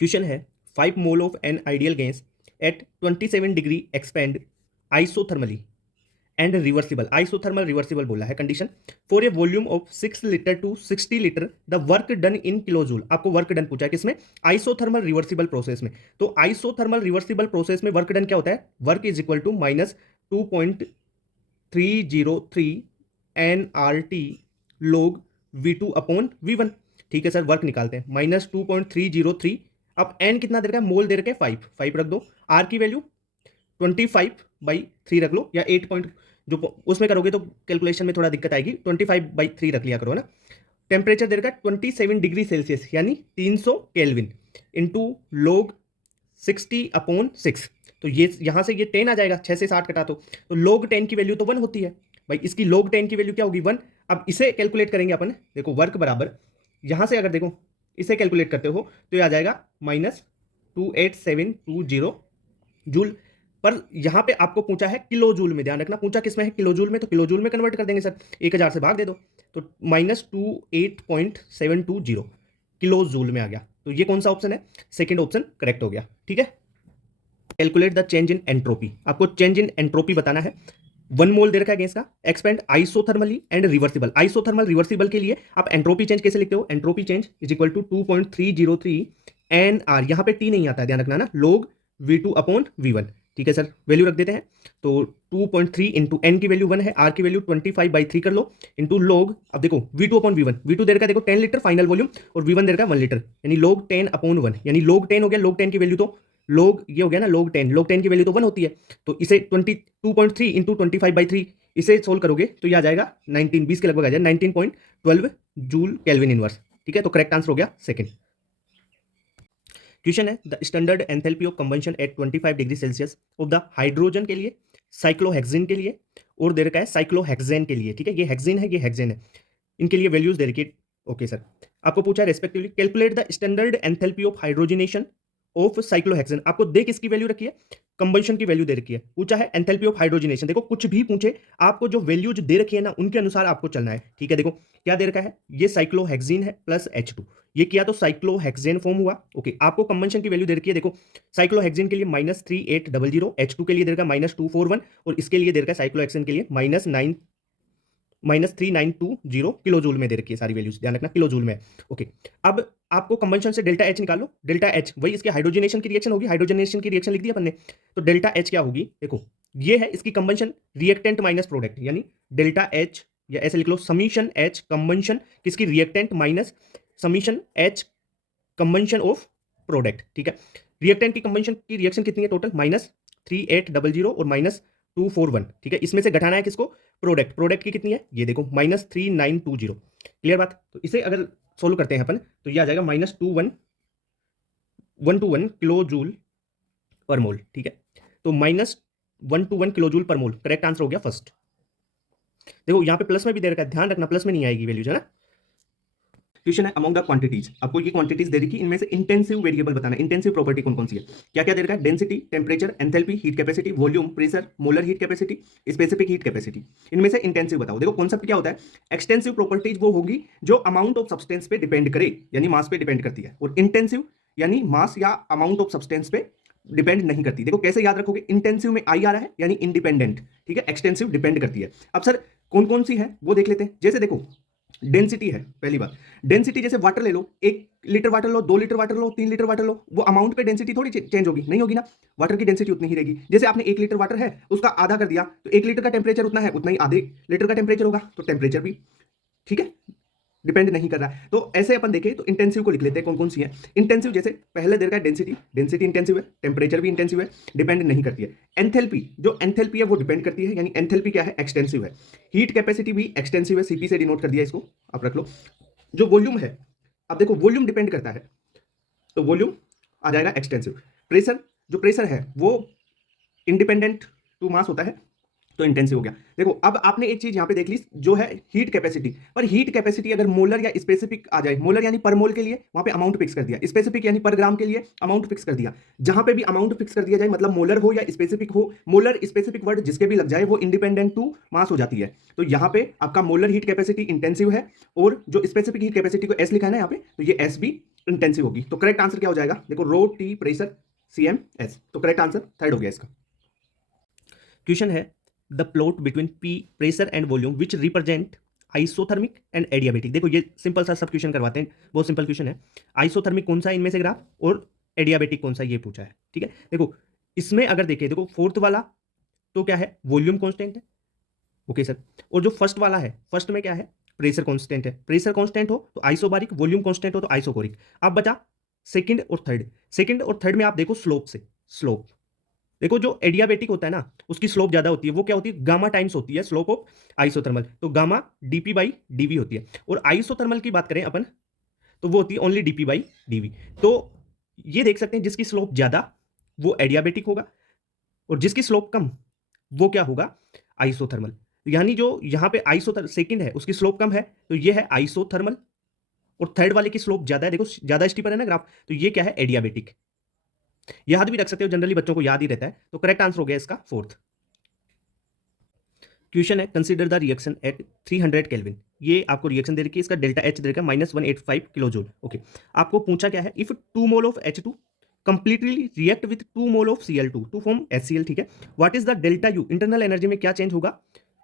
Question है 5 mole of an ideal gas at 27 degree expand isothermally and reversible, isothermal reversible बोला है condition for a volume of 6 litre to 60 litre the work done in kilojoule. आपको work done पूछा है किसमें? Isothermal reversible process में। तो isothermal reversible process में work done क्या होता है? Work is equal to -2.303 n R T log V2 upon V1। ठीक है सर, वर्क निकालते हैं। -2.303, अब एन कितना दे रखा है? मोल दे रखा है 5, 5 रख दो। आर की वैल्यू 25/3 रख लो, या 8 पॉइंट जो उसमें करोगे तो कैलकुलेशन में थोड़ा दिक्कत आएगी, 25/3 रख लिया करो ना। टेम्परेचर दे रखा है 27 डिग्री सेल्सियस यानी 300 केल्विन इंटू लोग 60/6। तो ये यहां से ये 10 आ जाएगा, 6 से 60 कटा तो लोग 10 की वैल्यू तो 1 होती है भाई। इसकी लोग 10 की वैल्यू क्या होगी? 1। अब इसे कैलकुलेट करेंगे अपन। देखो वर्क बराबर, यहां से अगर देखो इसे कैलकुलेट करते हो तो ये आ जाएगा -28720 जूल। पर यहां पे आपको पूछा है किलो जूल में, ध्यान रखना पूछा किस में है? किलो जूल में। तो किलो जूल में कन्वर्ट कर देंगे सर, 1000 से भाग दे दो तो -28.720 किलो जूल में आ गया। तो ये कौन सा ऑप्शन है? सेकंड ऑप्शन करेक्ट हो गया। ठीक है। Calculate the change in entropy, आपको चेंज इन एंट्रोपी बताना है। 1 मोल दे रखा है गैस का, expand isothermally and reversible. Isothermal reversible के लिए आप एंट्रोपी चेंज कैसे लिखते हो? Entropy change is equal to 2.303 n R, यहां पे टी नहीं आता है, ध्यान रखना ना, लोग V2 अपॉन V1। ठीक है सर, वैल्यू रख देते हैं। तो 2.3 इंटू एन की वैल्यू 1 है, आर की वैल्यू 25/3 कर लो, इंटू लोग, अब देखो V2 अपॉन V1, V2 दे रखा है देखो 10 लीटर फाइनल वॉल्यूम, और V1 दे रखा है 1 लीटर, यानी लोग 10/1, यानी लोग 10 हो गया। लोग 10 की वैल्यू तो लोग ये हो गया ना, लोग 10, लोग 10 की वैल्यू तो 1 होती है। तो इसे 22.3 इंटू 25/3 इसे सोल्व करोगे तो ये आ जाएगा 19, 20 के लगभग आ जाएगा, 19.12 जूल केल्विन इनवर्स। ठीक है, तो करेक्ट आंसर हो गया सेकंड। क्वेश्चन है the standard enthalpy of combustion at 25 degree Celsius of the hydrogen के लिए, साइक्लोहेक्सिन के लिए, और दे रखा है साइक्लोहेक्सेन के लिए। ठीक है, ये हेक्सिन है, ये हेक्सेन है, इनके लिए वैल्यूज दे रखी है। ओके सर, आपको पूछा है respectively calculate the standard enthalpy of hydrogenation of cyclohexane. आपको दे किसकी वैल्यू रखी है? कंबंशन की वैल्यू दे रखी है। पूछा है एंथैल्पी ऑफ हाइड्रोजनेशन। देखो कुछ भी पूछे, आपको जो वैल्यूज दे रखी है ना उनके अनुसार आपको चलना है। ठीक है, देखो क्या दे रखा है, ये साइक्लोहेक्सिन है प्लस H2, ये किया तो साइक्लोहेक्सेन फॉर्म हुआ। ओके, आपको कंबंशन की वैल्यू दे रखी है, देखो साइक्लोहेक्सिन के लिए -3800, H2 के लिए दे रखा है -241, और इसके लिए दे रखा है साइक्लोहेक्सेन के लिए -3920 किलो जूल में दे रखी है सारी वैल्यूज, ध्यान रखना किलो जूल में। ओके, अब आपको कंबंशन से डेल्टा एच निकालो। डेल्टा एच वही इसके हाइड्रोजनेशन की रिएक्शन होगी, हाइड्रोजनेशन की रिएक्शन लिख दी अपन ने। तो डेल्टा एच क्या होगी? देखो ये है इसकी कंबंशन, रिएक्टेंट माइनस प्रोडक्ट, यानी डेल्टा एच, या ऐसे लिख लो समीशन एच कंबंशन किसकी? Reactant minus summation H combustion of product. ठीक है, रिएक्टेंट की कंबंशन की रिएक्शन कितनी है टोटल? -3800 और -241। ठीक है, इसमें से घटाना है किसको? प्रोडक्ट। प्रोडक्ट की कितनी है? ये देखो -3920। क्लियर बात? तो इसे अगर सोल्व करते हैं अपन तो ये आ जाएगा -121 किलो जूल पर मोल। ठीक है, तो -121 किलो जूल पर मोल करेक्ट आंसर हो गया फर्स्ट। देखो यहाँ पे प्लस में भी दे रखा है, ध्यान रखना प्लस में नहीं आएगी वैल्यूज, है ना। क्वेश्चन है अमंग द क्वांटिटीज, आपको ये क्वांटिटीज दे रखी, इनमें से इंटेंसिव वेरिएबल बताना है। इंटेंसिव प्रॉपर्टी कौन कौन सी है? क्या क्या दे रखा है? Density, temperature, enthalpy, heat capacity, volume, pressure, molar heat capacity, specific heat capacity. इनमें से इंटेंसिव बताओ। देखो कॉन्सेप्ट क्या होता है, एक्सटेंसिव प्रॉपर्टीज वो होगी जो अमाउंट ऑफ सब्सटेंस पे डिपेंड करे, यानी मास पे डिपेंड करती है, और इंटेंसिव यानी मास या अमाउंट ऑफ सब्सटेंस पे डिपेंड नहीं करती। देखो कैसे याद रखोगे, इंटेंसिव में आई आ रहा है यानी इंडिपेंडेंट, ठीक है, एक्सटेंसिव डिपेंड करती है। अब सर कौन कौन सी है वो देख लेते हैं। जैसे देखो डेंसिटी है, पहली बात डेंसिटी, जैसे वाटर ले लो, 1 लीटर वाटर लो, 2 लीटर वाटर लो, 3 लीटर वाटर लो, वो अमाउंट पे डेंसिटी थोड़ी चेंज होगी, नहीं होगी ना, वाटर की डेंसिटी उतनी ही रहेगी। जैसे आपने 1 लीटर वाटर है उसका आधा कर दिया तो 1 लीटर का टेम्परेचर उतना है, उतना ही आधे लीटर का टेम्परेचर होगा, तो टेम्परेचर भी ठीक है डिपेंड नहीं कर रहा है। तो ऐसे अपन देखें तो इंटेंसिव को लिख लेते हैं कौन कौन सी है। इंटेंसिव जैसे पहले दे रखा है डेंसिटी, डेंसिटी इंटेंसिव है, टेम्परेचर भी इंटेंसिव है, डिपेंड नहीं करती है। एंथैल्पी, जो एंथैल्पी है वो डिपेंड करती है, यानी एंथैल्पी क्या है? एक्सटेंसिव है। हीट कैपेसिटी भी एक्सटेंसिव है, सीपी से डिनोट कर दिया इसको, आप रख लो। जो वॉल्यूम है, अब देखो वॉल्यूम डिपेंड करता है, तो वॉल्यूम आ जाएगा एक्सटेंसिव। प्रेशर, जो प्रेशर है वो इंडिपेंडेंट टू मास होता है, तो इंटेंसिव हो गया। देखो अब आपने एक चीज यहां पे देख ली जो है हीट कैपेसिटी, पर हीट कैपेसिटी अगर मोलर या स्पेसिफिक आ जाए, मोलर यानी पर मोल के लिए वहां पे अमाउंट फिक्स कर दिया, स्पेसिफिक यानी पर ग्राम के लिए अमाउंट फिक्स कर दिया। जहां पे भी अमाउंट फिक्स कर दिया जाए, मतलब मोलर हो या स्पेसिफिक हो, मोलर स्पेसिफिक वर्ड जिसके भी लग जाए वो इंडिपेंडेंट टू मास हो जाती है। तो यहां पे आपका मोलर हीट कैपेसिटी इंटेंसिव है, और जो स्पेसिफिक हीट कैपेसिटी को एस लिखा है ना यहाँ पे, तो ये एस भी इंटेंसिव होगी। तो करेक्ट आंसर क्या हो जाएगा, देखो रो टी प्रेशर CmS। तो करेक्ट आंसर थर्ड हो गया इसका। क्वेश्चन है the plot between P pressure and volume which represent isothermal and adiabatic. देखो ये सिंपल सा सब क्वेश्चन करवाते हैं, बहुत सिंपल क्वेश्चन है। आइसोथर्मिक कौन सा इनमें से ग्राफ और एडियाबेटिक कौन सा, ये पूछा है। ठीक है, देखो इसमें अगर देखें, देखो फोर्थ वाला तो क्या है, वॉल्यूम कांस्टेंट है। ओके सर, और जो फर्स्ट वाला है, फर्स्ट में क्या है, प्रेशर कांस्टेंट है। प्रेशर कांस्टेंट हो तो आइसोबारिक, वॉल्यूम कांस्टेंट हो तो आइसोकोरिक। अब बचा सेकंड और थर्ड। सेकंड और थर्ड में आप देखो स्लोप से, स्लोप देखो जो एडियाबेटिक होता है ना, उसकी स्लोप ज्यादा होती है। वो क्या होती है, गामा टाइम्स होती है स्लोप ऑफ आइसोथर्मल। तो गामा dp/dv होती है। और आइसोथर्मल की बात करें अपन तो वो होती है ओनली dp/dv। तो ये देख सकते हैं जिसकी स्लोप ज्यादा वो एडियाबेटिक होगा, और जिसकी स्लोप कम वो क्या होगा, आइसोथर्मल। यानी जो यहां पे आइसोथर्मल सेकंड है उसकी स्लोप कम है, तो ये है आइसोथर्मल। और थर्ड वाले की स्लोप ज्यादा है, देखो ज्यादा स्टीपर है ना ग्राफ, तो ये क्या है, एडियाबेटिक। याद भी रख सकते हो, जनरली बच्चों को याद ही रहता है। तो करेक्ट आंसर हो गया इसका फोर्थ। क्वेश्चन है consider the reaction at 300 kelvin. ये आपको रिएक्शन दे रखी है, इसका डेल्टा एच दे रखा है -185 किलो जूल। ओके, आपको पूछा क्या है, if 2 mole of H2 completely react with 2 mole of Cl2 to form HCl। ठीक है, what is the delta U, internal energy में क्या चेंज होगा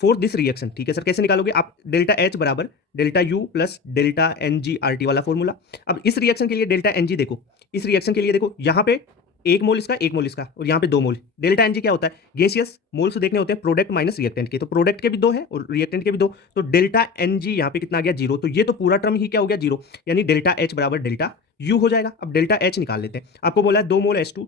फॉर दिस रिएक्शन। ठीक है सर, कैसे निकालोगे आप, डेल्टा एच बराबर delta U plus delta NgRT वाला फॉर्मूला। अब इस रिएक्शन के लिए डेल्टा Ng देखो, इस रिएक्शन के लिए देखो यहाँ पे 1 मोल इसका, 1 मोल इसका, और यहाँ पे 2 मोल। डेल्टा Ng क्या होता है, गैसियस मोल्स देखने होते हैं प्रोडक्ट माइनस रिएक्टेंट के, तो प्रोडक्ट के भी 2 है और रिएक्टेंट के भी 2। तो डेल्टा Ng यहाँ पे कितना आ गया, 0। तो ये तो पूरा टर्म ही क्या हो गया, 0। यानी डेल्टा H बराबर डेल्टा यू हो जाएगा। अब डेल्टा H निकाल लेते हैं। आपको बोला है 2 मोल H2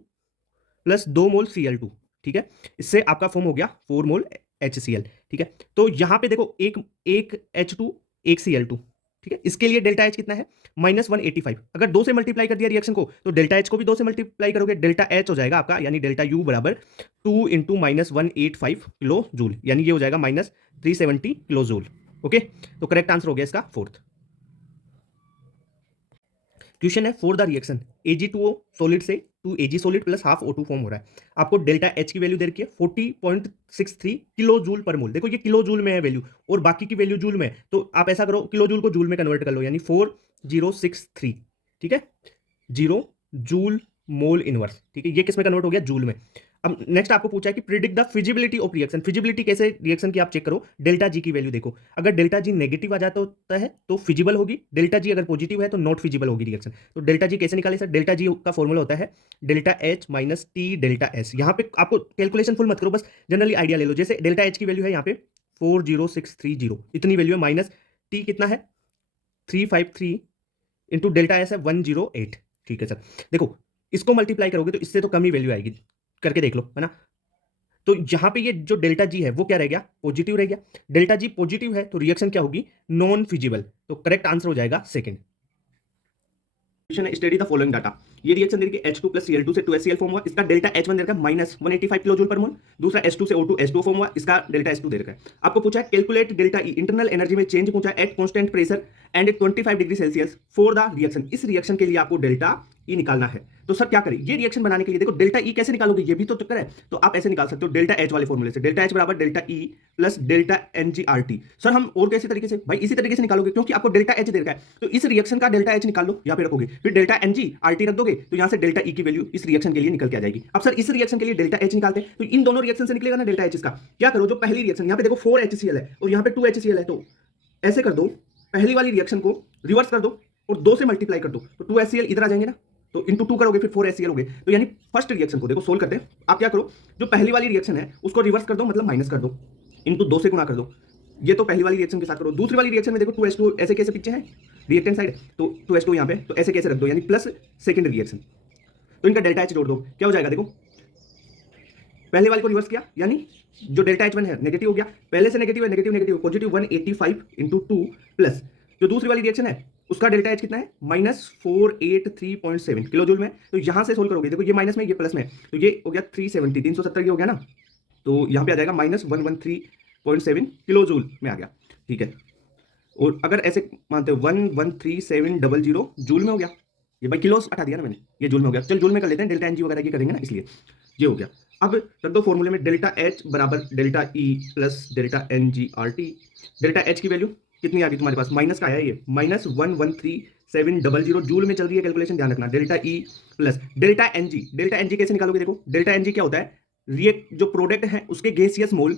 प्लस 2 मोल Cl2। ठीक है, इससे आपका फॉर्म हो गया 4 मोल HCl। ठीक है, तो यहां पे देखो एक H2 एक Cl2। ठीक है, इसके लिए डेल्टा H कितना है, -185। अगर 2 से मल्टीप्लाई कर दिया रिएक्शन को तो डेल्टा H को भी 2 से मल्टीप्लाई करोगे, डेल्टा H हो जाएगा आपका, यानी डेल्टा U बराबर 2 इंटू -185 किलो जूल, यानी ये हो जाएगा -370 किलो जूल। ओके, तो करेक्ट आंसर हो गया इसका फोर्थ। क्वेश्चन है for the reaction Ag2O solid से 2Ag solid plus half O2 form हो रहा है। आपको डेल्टा H की वैल्यू दे रखी है 40.63 किलो जूल पर मोल। देखो ये किलो जूल में है वैल्यू, और बाकी की वैल्यू जूल में है। तो आप ऐसा करो, किलो जूल को जूल में कन्वर्ट कर लो, यानी 4063। ठीक है, 0 जूल मोल इनवर्स। ठीक है, ये किस में कन्वर्ट हो गया, जूल में। अब नेक्स्ट आपको पूछा है कि predict the feasibility of reaction. Feasibility कैसे रिएक्शन की आप चेक करो, डेल्टा जी की वैल्यू देखो। अगर डेल्टा जी नेगेटिव आ जाता होता है तो फिजिबल होगी, डेल्टा जी अगर पॉजिटिव है तो नॉट फिजिबल होगी रिएक्शन। तो डेल्टा जी कैसे निकाले सर, डेल्टा जी का फॉर्मूला होता है delta H minus T delta S. यहाँ पे आपको कैलकुलेशन फुल मत करो, बस जनरली आइडिया ले लो। जैसे डेल्टा एच की वैल्यू है यहाँ पे 40630, इतनी वैल्यू है, माइनस टी कितना है 353 इंटू डेल्टा एस है 108। ठीक है सर, देखो इसको मल्टीप्लाई करोगे तो इससे तो कम ही वैल्यू आएगी, करके देख लो, है ना। तो यहां पे ये जो डेल्टा जी है वो क्या रह गया, पॉजिटिव रह गया। डेल्टा जी पॉजिटिव है तो रिएक्शन क्या होगी, नॉन फिजिबल। तो करेक्ट आंसर हो जाएगा second. Study the following data. ये रिएक्शन देखिए H2 प्लस Cl2 से 2HCl फॉर्म हुआ, इसका डेल्टा H1 दे रखा है -185 किलो जूल पर मोल। दूसरा H2 से O2 H2 फॉर्म हुआ, इसका डेल्टा H2 दे रखा है। आपको पूछा है calculate delta E, internal energy में चेंज पूछा है at constant pressure and 25 degree Celsius for the reaction. इस रिएक्शन के लिए आपको डेल्टा E निकालना है। तो सर क्या करें, ये रिएक्शन बनाने के लिए देखो डेल्टा E कैसे निकालोगे, ये भी तो चक्कर है। तो आप ऐसे निकाल सकते हो डेल्टा H वाले फॉर्मूले से, डेल्टा H बराबर delta E plus delta NgRT। Sir हम और कैसे तरीके से, भाई इसी तरीके से निकालोगे, क्योंकि आपको डेल्टा H दे रखा है। तो इस रिएक्शन का डेल्टा H निकाल लो, यहाँ पे रखोगे, फिर डेल्टा NgRT रख दोगे, तो यहाँ से डेल्टा E की वैल्यू इस रिएक्शन के लिए निकल के आ जाएगी। अब सर इस रिएक्शन के लिए डेल्टा H निकालते हैं, तो इन दोनों रिएक्शन से निकलेगा ना डेल्टा H। इसका क्या करो, जो पहली रिएक्शन यहाँ पे देखो 4HCl है और यहाँ पे 2HCl है, तो ऐसे कर दो, पहली वाली रिएक्शन को रिवर्स कर दो और 2 से मल्टीप्लाई कर दो, तो 2HCl इधर आ जाएंगे ना, तो इंटू 2 करोगे फिर 4HCl हो गए। तो यानी फर्स्ट रिएक्शन को देखो सोल्व करते हैं। आप क्या करो, जो पहली वाली रिएक्शन है उसको रिवर्स कर दो, मतलब माइनस कर दो, इंटू 2 से गुणा कर दो। ये तो पहली वाली रिएक्शन के साथ करो। दूसरी वाली रिएक्शन में देखो 2H2 ऐसे कैसे पीछे है रिएक्टेंट साइड, तो 2H2 यहाँ पे, तो ऐसे कैसे रख दो, यानी प्लस सेकंड रिएक्शन, तो इनका डेल्टा H जोड़ दो, क्या हो जाएगा, देखो पहले वाले को रिवर्स किया, यानी जो डेल्टा H1 है नेगेटिव हो गया, पहले से नेगेटिव है, negative negative positive 185 into 2 plus जो दूसरी वाली रिएक्शन है उसका डेल्टा H कितना है -483.7 किलो जूल में। तो यहां से सोल्व करोगे, देखो ये माइनस में ये प्लस में, तो ये हो गया 370 370 ये हो गया ना, तो यहां पे आ जाएगा -113.7 किलो जूल में आ गया। ठीक है, और अगर ऐसे मानते हो 113,700 जूल में हो गया, ये भाई किलोस हटा दिया ना मैंने, ये जूल में हो गया। चल जूल में कर लेते हैं, डेल्टा Ng वगैरह ये करेंगे ना, इसलिए ये हो गया। अब रख दो फॉर्मूले में डेल्टा H बराबर delta E plus delta NgRT। Delta H की वैल्यू कितनी आ गई तुम्हारे पास, माइनस का आया ये, -113 4.700 जूल में चल रही है कैलकुलेशन, ध्यान रखना। Delta E plus delta n g. Delta n g कैसे निकालोगे? देखो डेल्टा एनजी क्या होता है, रिएक्ट जो प्रोडक्ट है उसके गैसियस मोल,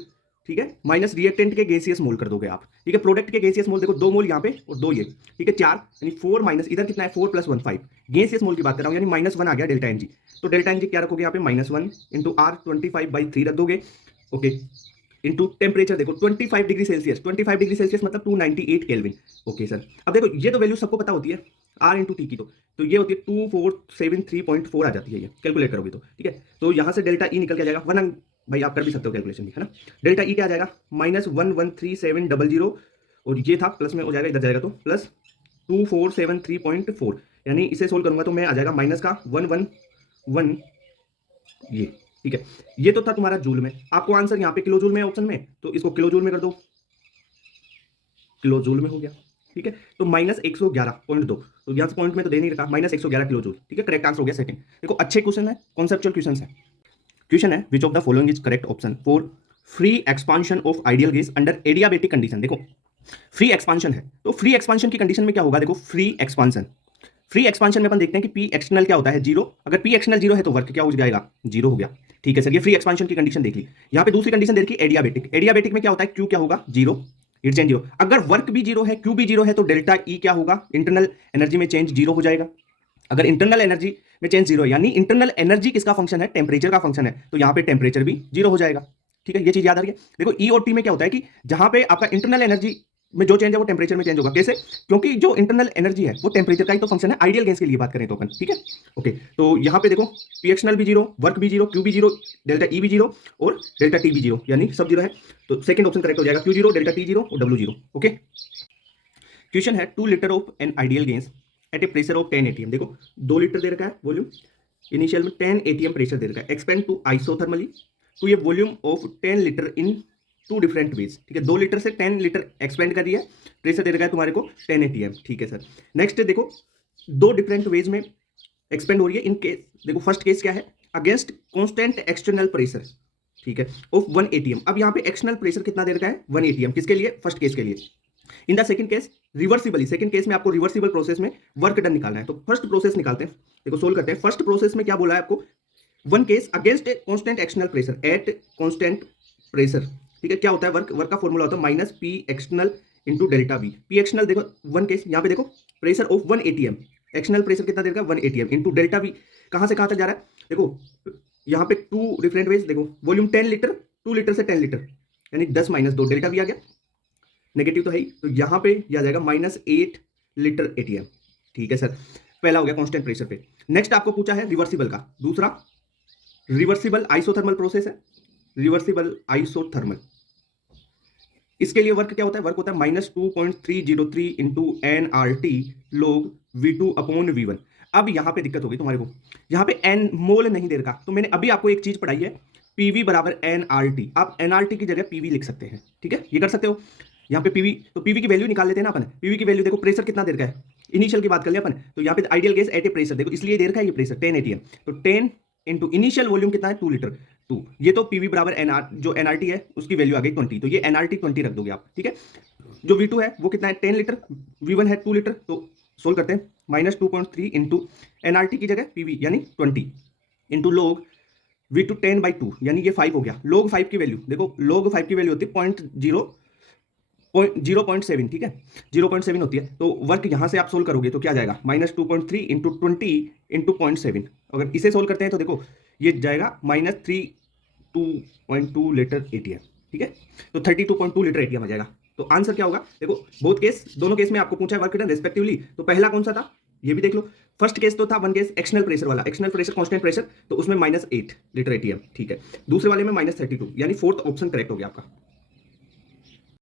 ठीक है, माइनस रिएक्टेंट के गैसियस मोल कर दोगे आप, ठीक है। प्रोडक्ट के गैसियस मोल देखो 2 मोल यहाँ पे और 2 ये, ठीक है, 4 यानी 4 माइनस इधर कितना है 4 + 1 5, गैसियस मोल की बात कर रहा हूँ, यानी -1 आ गया डेल्टा एनजी। तो डेल्टा एनजी क्या रखोगे यहाँ पे -1 इंटू R 25/3 रख दोगे, ओके, इंटू टेम्परेचर देखो 25 डिग्री सेल्सियस, 25 डिग्री सेल्सियस मतलब 298 केल्विन, ओके सर। अब देखो ये तो वैल्यू सबको पता होती है R इंटू टी की, तो ये होती है 2473.4 आ जाती है, ये कैलकुलेट करोगे तो, ठीक है। तो यहाँ से डेल्टा ई निकल के आ जाएगा 1, भाई आप कर भी सकते हो कैलकुलेशन भी, है ना। डेल्टा ई क्या आ जाएगा -113,700, और ये था प्लस में हो जाएगा, इधर जाएगा तो प्लस 2473.4, यानी इसे सोल्व करूंगा तो मैं आ जाएगा माइनस का 111, ये, ठीक है। ये तो था तुम्हारा जूल में, आपको आंसर यहाँ पे किलो जूल में ऑप्शन में, तो इसको किलो जूल में कर दो, किलो जूल में हो गया, ठीक है। तो -111.2, तो यहाँ से पॉइंट में तो दे नहीं रखा, -111 किलो जूल, ठीक है, करेक्ट आंसर हो गया सेकंड। देखो अच्छे क्वेश्चन है, कॉन्सेप्चुअल क्वेश्चन है। क्वेश्चन है which of the following is correct option for free expansion of ideal gas under adiabatic condition. देखो फ्री एक्सपांशन है, तो फ्री एक्सपांशन की कंडीशन में क्या होगा, देखो फ्री एक्सपांशन में अपन देखते हैं कि पी एक्सटर्नल क्या होता है 0, अगर पी एक्सटर्नल 0 है तो वर्क क्या हो जाएगा 0 हो गया, ठीक है सर। ये फ्री एक्सपांशन की कंडीशन देख ली। यहाँ पे दूसरी कंडीशन देखी एडियाबेटिक में क्या होता है, क्यू क्या होगा 0, हीट चेंज 0, अगर वर्क भी 0 है क्यू भी 0 है तो डेल्टा ई क्या होगा, इंटरनल एनर्जी में चेंज 0 हो जाएगा। अगर इंटरनल एनर्जी में चेंज 0 है यानी इंटरनल एनर्जी किसका फंक्शन है, टेम्परेचर का फंक्शन है, तो यहाँ पे टेम्परेचर भी 0 हो जाएगा, ठीक है। ये चीज याद आ रही है। देखो ई और टी में क्या होता है कि जहां पे आपका इंटरनल एनर्जी में जो चेंज है वो टेम्परेचर में चेंज होगा, कैसे, क्योंकि जो इंटरनल एनर्जी है वो टेम्परेचर का ही तो फंक्शन है, आइडियल गैस के लिए बात करें तो अपन, ठीक है, ओके। तो यहाँ पे देखो पी एक्सटर्नल भी 0, वर्क भी 0, क्यू भी 0, डेल्टा ई भी 0 और डेल्टा टी भी 0, यानी सब 0 है, तो सेकंड ऑप्शन करेक्ट हो जाएगा, क्यू 0, डेल्टा टी 0 और डब्ल्यू 0, ओके। क्वेश्चन है 2 litre of an ideal gas eight A pressure of 10 atm। देखो 2 लीटर दे रखा है वॉल्यूम, इनिशियल में 10 atm प्रेशर दे रखा है, एक्सपेंड टू आइसोथर्मली टू ये volume of 10 litre in 2 different ways, ठीक है। 2 लीटर से 10 लीटर एक्सपेंड कर रही है, प्रेशर दे रखा है तुम्हारे को 10 atm, ठीक है सर। नेक्स्ट देखो 2 डिफरेंट वेज में एक्सपेंड हो रही है, इन केस देखो फर्स्ट केस क्या है, अगेंस्ट कॉन्स्टेंट एक्सटर्नल प्रेशर, ठीक है, ऑफ 1 atm। अब यहाँ पे एक्सटर्नल प्रेशर कितना दे रखा है 1 atm, किसके लिए, फर्स्ट केस के लिए। In the second case reversibly, second case में आपको रिवर्सिबल प्रोसेस में वर्क डन निकालना है, तो फर्स्ट प्रोसेस निकालते हैं, देखो सोल्व करते हैं। फर्स्ट प्रोसेस में क्या बोला है आपको, one case against a constant external pressure at constant pressure, ठीक है। क्या होता है वर्क का फॉर्मूला होता है minus P external into delta we. P external देखो वन केस, यहाँ पे देखो pressure of 1 atm, external pressure कितना देगा 1 atm इंटू डेल्टा वी, कहाँ से कहाँ तक जा रहा है, देखो यहाँ पे 2 डिफरेंट वेज, देखो वॉल्यूम 10 लीटर, 2 लीटर से 10 लीटर यानी 10 - 2 डेल्टा वी आ गया, नेगेटिव तो है ही, तो यहां पे आ जाएगा -8 लीटर atm, ठीक है सर। पहला हो गया कांस्टेंट प्रेशर पे। नेक्स्ट आपको पूछा है रिवर्सिबल का, दूसरा रिवर्सिबल आइसोथर्मल प्रोसेस है, रिवर्सिबल आइसोथर्मल, इसके लिए वर्क क्या होता है, वर्क होता है -2.303 इंटू nRT log V2/V1। अब यहां पे दिक्कत होगी तुम्हारे को, यहां पे n मोल नहीं दे रखा, तो मैंने अभी आपको एक चीज पढ़ाई है PV = nRT, आप nRT की जगह PV लिख सकते हैं, ठीक है, ये कर सकते हो। यहाँ पे PV, तो PV की वैल्यू निकाल लेते हैं ना अपन, PV की वैल्यू देखो, प्रेशर कितना दे रखा है, इनिशियल की बात कर लिया अपन, तो यहाँ पे आइडियल गैस एट ए प्रेशर, देखो इसलिए दे रखा है ये प्रेशर 10 atm, तो 10 इंटू इनिशियल वॉल्यूम कितना है 2 लीटर 2, ये तो PV = nR, जो nRT है उसकी वैल्यू आ गई 20, तो ये nRT 20 रख दोगे आप, ठीक है। जो V2 है वो कितना है 10 लीटर, V1 है 2 लीटर, तो सोल्व करते हैं, -2.3 इंटू nRT की जगह PV यानी 20 इंटू log V2 10/2 यानी ये 5 हो गया। log 5 की वैल्यू देखो, log 5 की वैल्यू होती है 0.7, ठीक है, 0.7 होती है, तो वर्क यहां से आप सोल्व करोगे तो क्या जाएगा -2.3 इंटू 20 इंटू 0.7, अगर इसे सोल्व करते हैं तो देखो ये जाएगा -32.2 लीटर atm, ठीक है, तो 32.2 लीटर atm आ जाएगा। तो आंसर क्या होगा, देखो बोथ केस, दोनों केस में आपको पूछा है वर्क डन रेस्पेक्टिवली, तो पहला कौन सा था ये भी देख लो। फर्स्ट केस तो था वन केस एक्सटर्नल प्रेशर वाला, एक्सटर्नल प्रेशर कांस्टेंट प्रेशर, तो उसमें -8 लीटर atm, ठीक है। दूसरे वाले में -32, यानी फोर्थ ऑप्शन करेक्ट हो गया आपका।